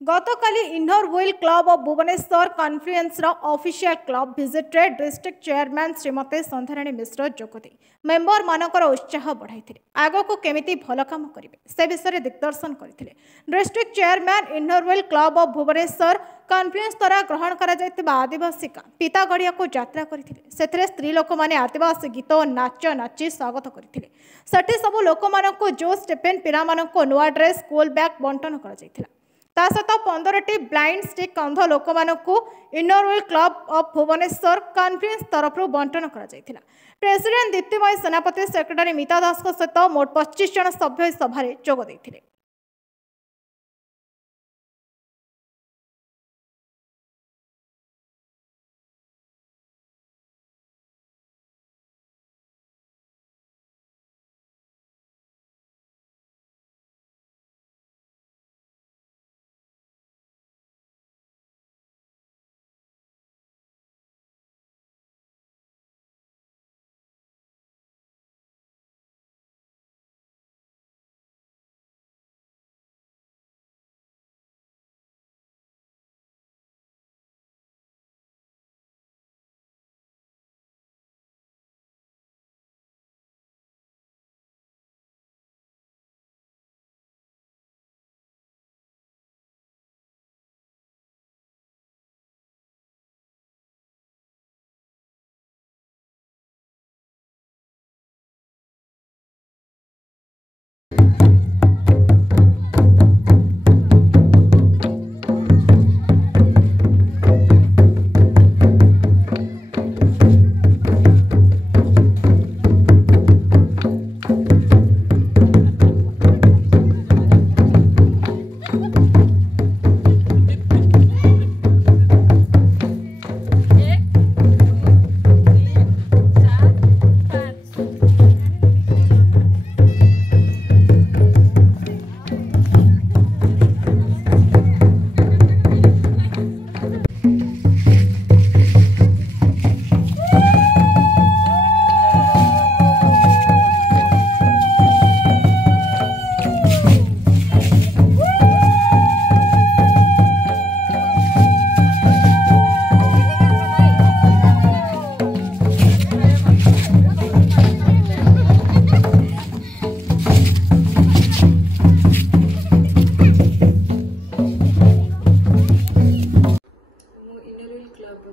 गतकाली Inner wheel club of Bhubaneswar Confluence official club visit रे district chairman Shrimati Sandhyarani Mishra जोगदे member मानकर उत्साह बढ़ाई आग को केमिति भल काम करेंगे से विषय दिग्दर्शन करते district chairman inner wheel club of Bhubaneswar confluence द्वारा ग्रहण कर आदिवासी पिता गड़िया को यात्रा करते स्त्री लोक मैंने आदिवासी गीत और नाच नाची स्वागत करते सबू लोक मानक जोश टिफिन पिला नुआ ड्रेस स्कूल बैग बंटन कर सहित 15टी ब्लाइंड स्टिक कंध लोक inner wheel club of Bhubaneswar confluence तरफ बंटन कर प्रेसिडेंट दीप्तिमयी सेनापति सेक्रेटरी मीता दास सहित मोट 25 जन सभ्य सभा जोग देते।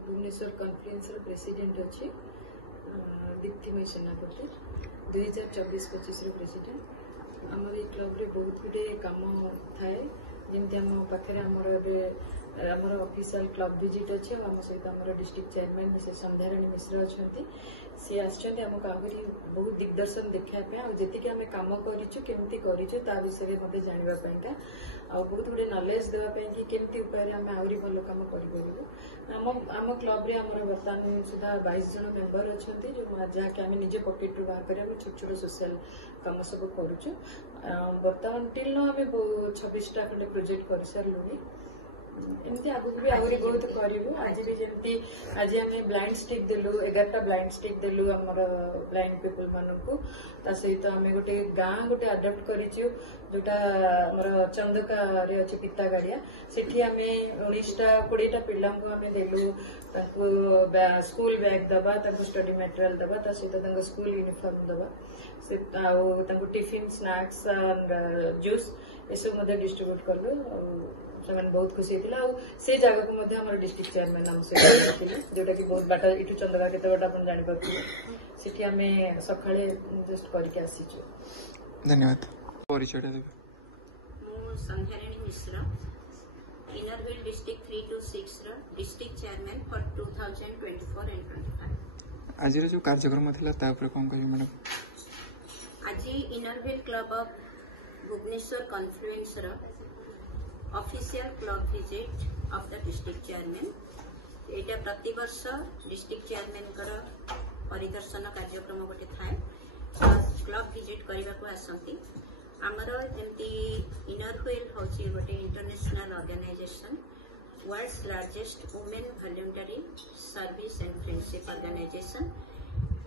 भुवनेश्वर कॉन्फ्लुएंस प्रेसिडेंट अच्छी दीप्तिमयी सेनापति 2024-25 प्रेसिडेंट आम ये क्लब रे बहुत गुटे कम थाए जमी आम पाखे आमर ऑफिशियल क्लब विजिट अच्छे आम सहित आम डिस्ट्रिक्ट चेयरमैन मिसेस संध्याराणी मिश्र अच्छा सी आमको आहरी बहुत दिग्दर्शन देखापी जी आम कम करमती विषय मत जानवाईका बहुत गुड़े नॉलेज देवाई कि केमती उपाय आम आहरी भल कम करम क्लब रे आमर बर्तमान सुधा 22 जन मेंबर अच्छा जो जहाँकि आम निजे पकेट रू बाहर कर छोट छोट सोशल कम सब करुचु बर्तमान टिल न आम 26टा खंडे प्रोजेक्ट कर सारूँ एमती आगु भी आहरी बहुत करूँ आज भी जमी आज आम ब्लाइंड स्टिक देलु 11टा ब्लाइंड स्टिक देलु आमर ब्लाइंड पीपल मानकू सहित आम गोटे गाँ गोटे आडप्ट करूँ जोटा आमर चंदका रे अच्छे पिता गाड़िया सेठी आम 19टा 20टा पिला देलु स्कूल बैग दबा स्टडी मटेरियल दबा सहित स्कूल यूनिफॉर्म दबा टिफिन स्नैक्स एंड जूस ये सब डिस्ट्रीब्यूट कलु से बहुत खुशी होता से जगह को डिस्ट्रिक्ट चेयरमैन आम सहित जोटा कि बहुत बाट इटू चंदका के बाट आप जापारे से आम सका जस्ट करके आसीचु। धन्यवाद। Sandhyarani Mishra Inner Wheel district 3 to 6 district chairman for 2024 and 25। आज जो कार्यक्रम था कौन कह मैडम आज Inner wheel club of Bhubaneswar Confluence official club visit of the district chairman यहाँ प्रति वर्ष डिस्ट्रिक्ट चेयरमैन परिदर्शन कार्यक्रम गोटे थाए क्लब विजिट करने को आसती आमर जमी इनर व्हील हूँ गोटे international organisation world's largest women voluntary service and friendship organisation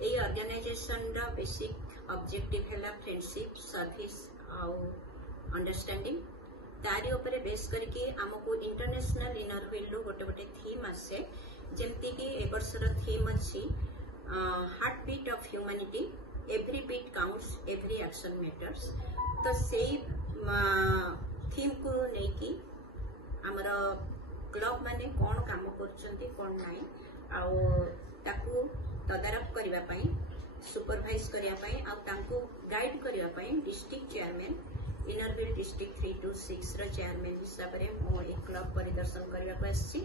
ये ऑर्गेनाइजेशन बेसिक ऑब्जेक्टिव है फ्रेंडशिप सर्विस आउ अंडरस्टैंडिंग तारी उपरे बेस करके आमको इंटरनेशनल इनर व्हील रो गोटे गोटे थीम आसे जेमती कि ए वर्षर थीम अछि heart beat of humanity every beat counts every action matters. तो सेई थीम को नेकी हमर क्लब माने कोन काम करछंती कोन नाही आउ ताकू तदारक करिवा पई सुपरवाइज करिया पई आउ तांको गाइड करिया पई district chairman inner Wheel district 326 रो चेयरमैन हिसाब रे मो एक क्लब परिदर्शन करिया को आछि।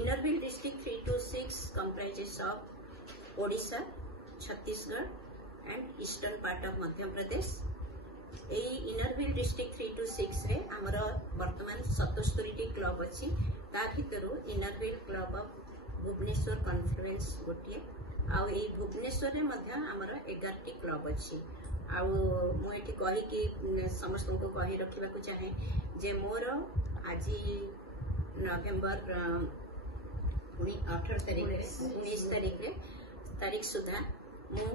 Inner Wheel district 326 comprises of Odisha Chhattisgarh and eastern part of Madhya Pradesh. ए इनर व्हील डिस्ट्रिक्ट 326 रे हमर वर्तमान 77 टी क्लब अछि ता भितरु Inner wheel club of Bhubaneswar Confluence गोटिए आउ ए भुवनेश्वर रे मध्य हमर 11 टी क्लब अछि। आउ मु एठी कहि कि समस्त को कहि रखिबा को चाहे जे मोर आज नवेम्बर 18 तारीख सुधा मु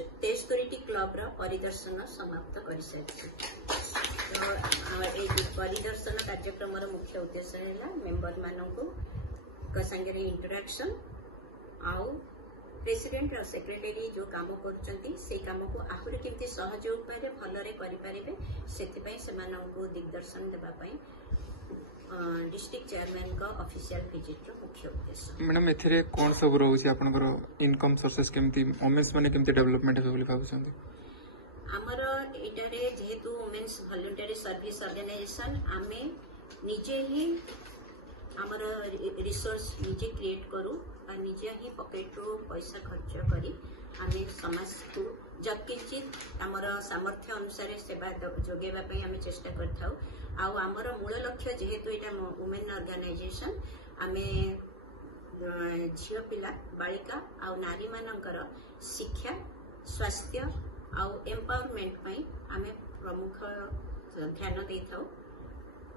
73 टी क्लब रो परिदर्शन समाप्त करि सारिछि। तो ए परिदर्शन कार्यक्रम रो मुख्य उद्देश्य है मेंबर माननको का संगे इंटरैक्शन आउ प्रेसिडेंट और सेक्रेटरी जो काम करछंती से काम को आहुरी केमती सहज उपाय भलरे करि परिबे सेति पई सेमाननको दिग्दर्शन देबा पई डिस्ट्रिक्ट चेयरमैन का ऑफिशियल विजिट रो मुख्य उद्देश्य। मैडम एथिरे कोन सब रहउछि आपनकर इनकम सोर्सेस केमती वुमेन्स माने केमती डेवलपमेंट हेबे बोली भाबुछंती? हमर एटारे जेहेतु वुमेन्स वॉलंटरी सर्विस ऑर्गेनाइजेशन आमे निजे ही हमर रिसोर्स निजे क्रिएट करू और निजे ही पॉकेट रो पैसा खर्च करी आमे समाज को जब किंचित हमर सामर्थ्य अनुसार सेवा जोगेबा पई आमे चेष्टा करथाउ। आउ हमर मूल लक्ष्य जेहेतु एटा वुमेन ऑर्गेनाइजेशन आमे झियो पिला बालिका आउ नारी मानकर शिक्षा स्वास्थ्य आउ एम्पावरमेंट पई आमे प्रमुख ध्यान देथाउ।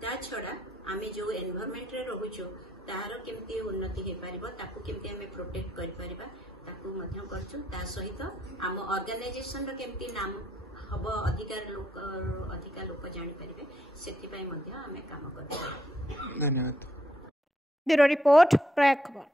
ता छड़ा आमे जो एनवायरनमेंट रे रहुचो तार केमती उन्नति हे परिबो ताकू केमती आमे प्रोटेक्ट करि परिबा ताकू मध्य करछु। ता सहित आम ऑर्गेनाइजेशन रो केमती नाम हबो अधिकार लोक जानि परिबे सेति पई मध्य आमे काम करछु। धन्यवाद। ब्यूरो रिपोर्ट प्रयाग खबर।